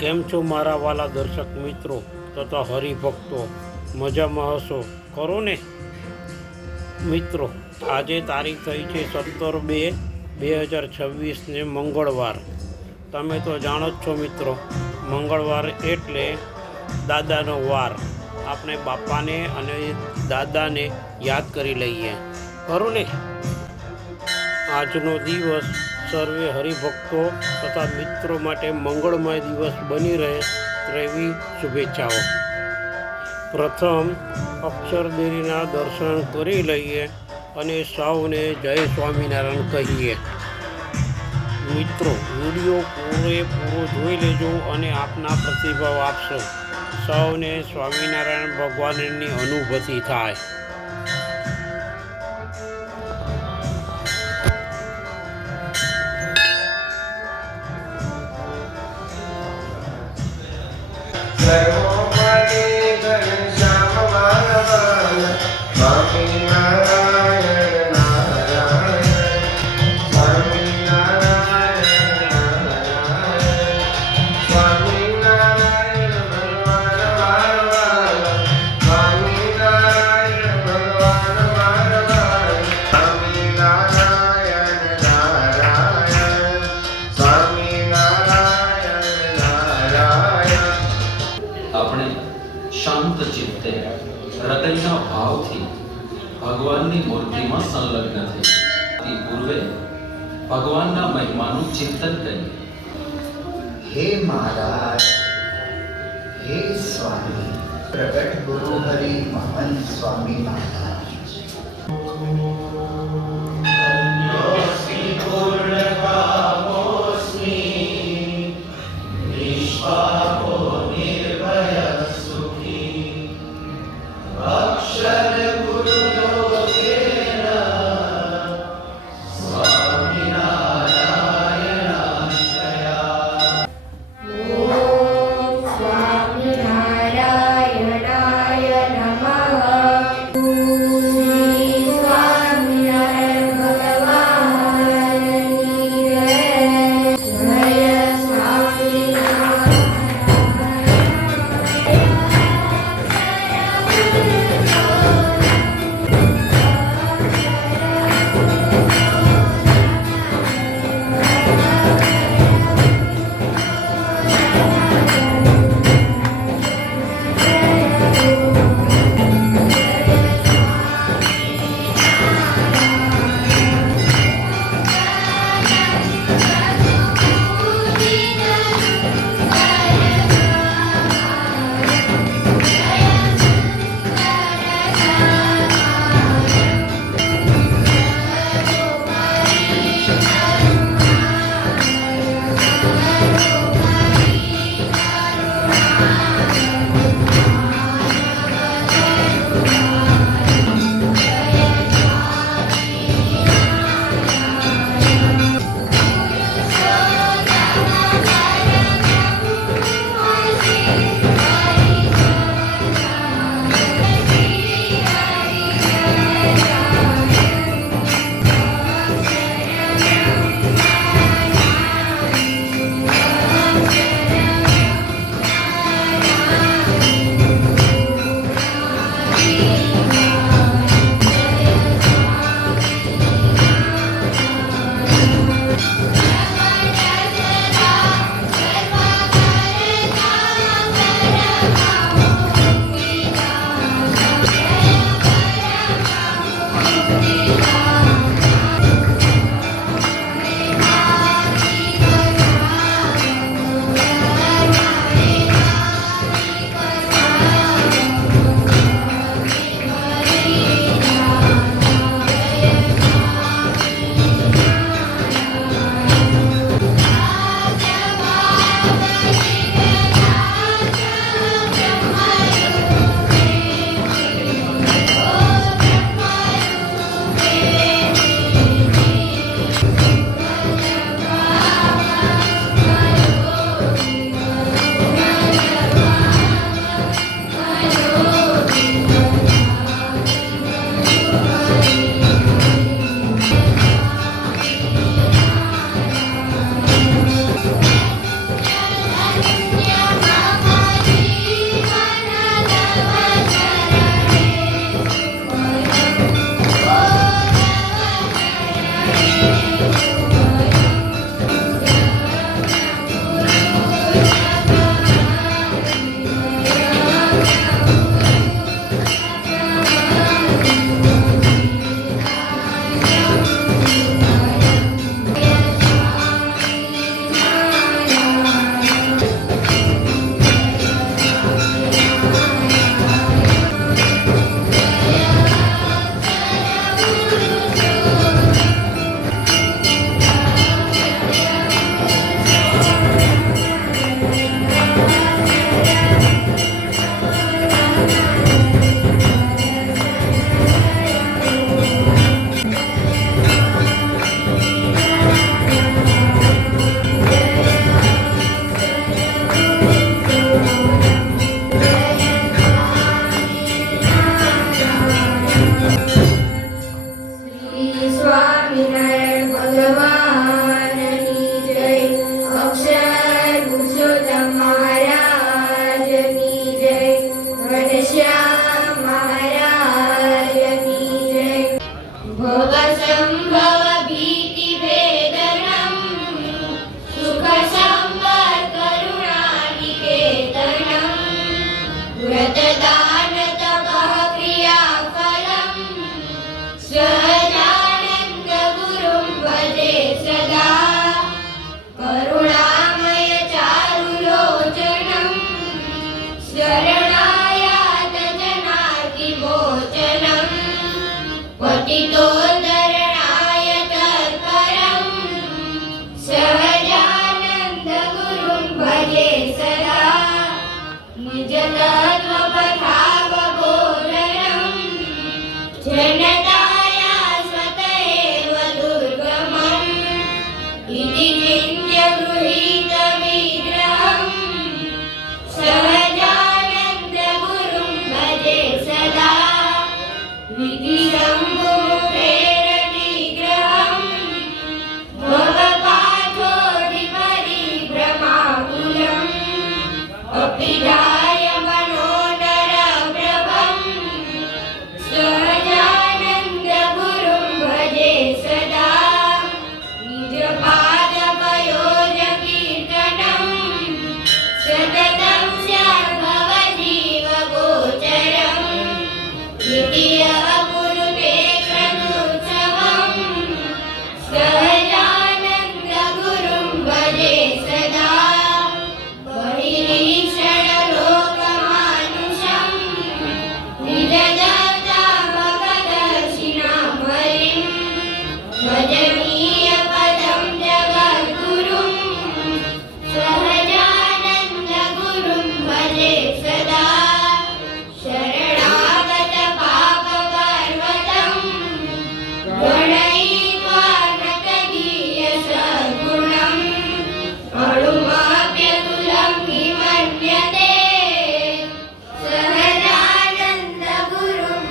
કેમ છો મારા વાલા દર્શક મિત્રો? તથા હરિભક્તો, મજામાં હશો? ખરો ને? મિત્રો, આજે તારીખ થઈ છે સત્તર બે બે હજાર છવ્વીસને મંગળવાર. તમે તો જાણો જ છો મિત્રો, મંગળવાર એટલે દાદાનો વાર. આપણે બાપાને અને દાદાને યાદ કરી લઈએ. ખરું ને? આજનો દિવસ સર્વે હરિભક્તો તથા મિત્રો માટે મંગળમય દિવસ બની રહે તેવી શુભેચ્છાઓ. પ્રથમ અક્ષરદેરીના દર્શન કરી લઈએ અને સૌને જય સ્વામિનારાયણ કહીએ. મિત્રો, વીડિયો પૂરેપૂરો જોઈ લેજો અને આપના પ્રતિભાવ આપશો. સૌને સ્વામિનારાયણ ભગવાનની અનુભૂતિ થાય. there ભગવાનના મહિમાનું ચિંતન કરીએ. હે મહારાજ હે સ્વામી પ્રગટ ગુરુ હરિ મહન સ્વામી મહારાજ.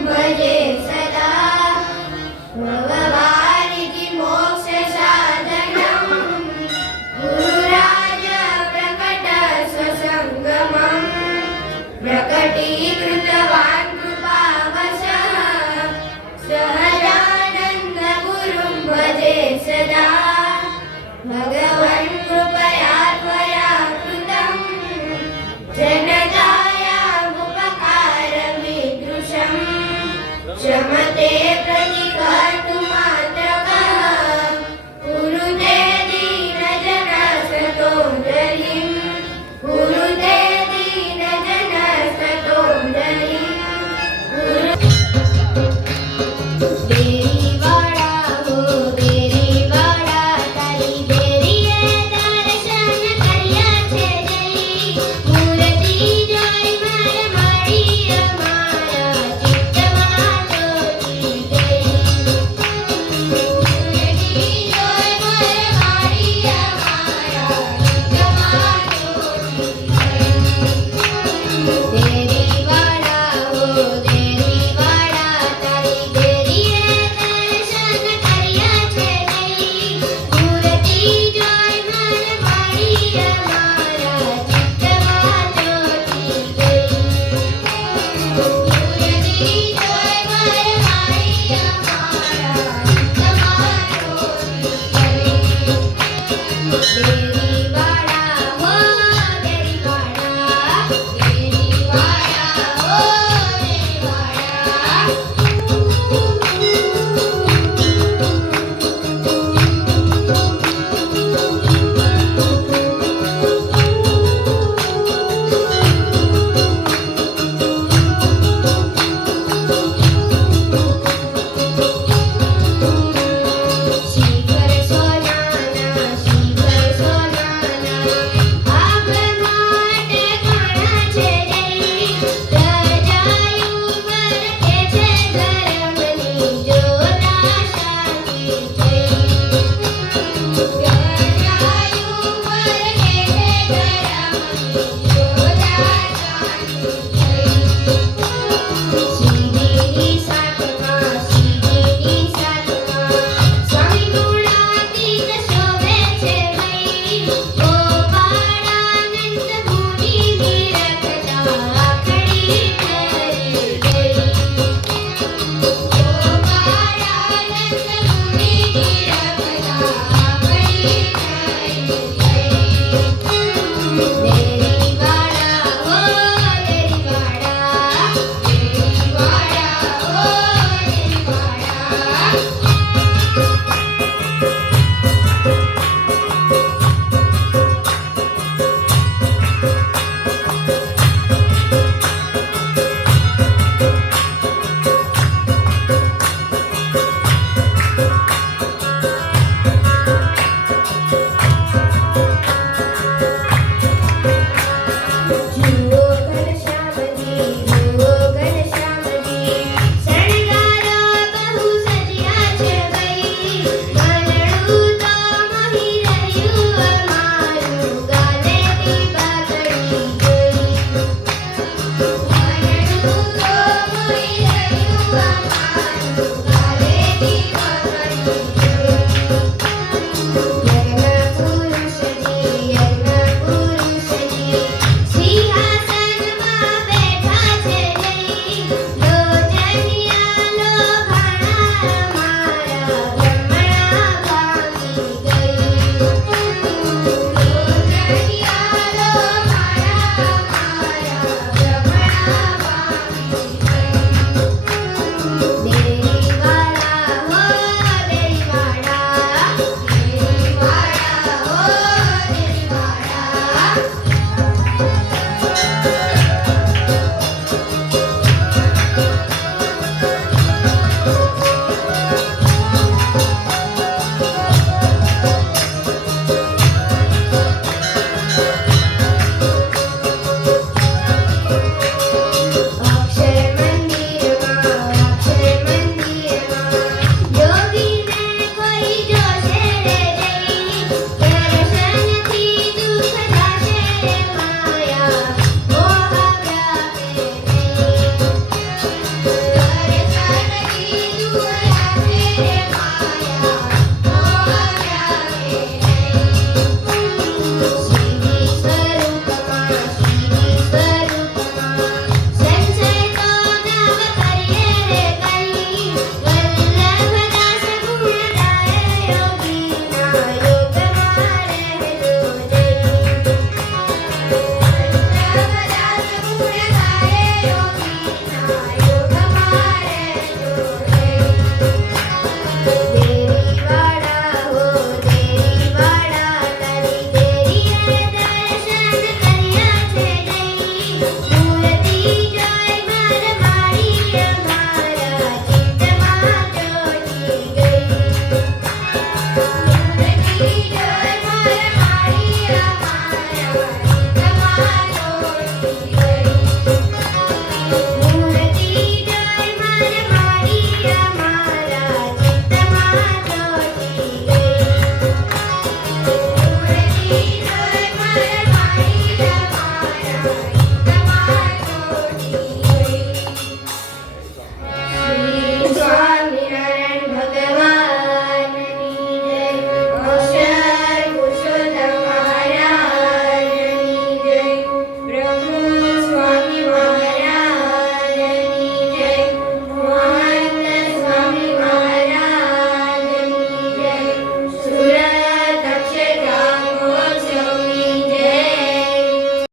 But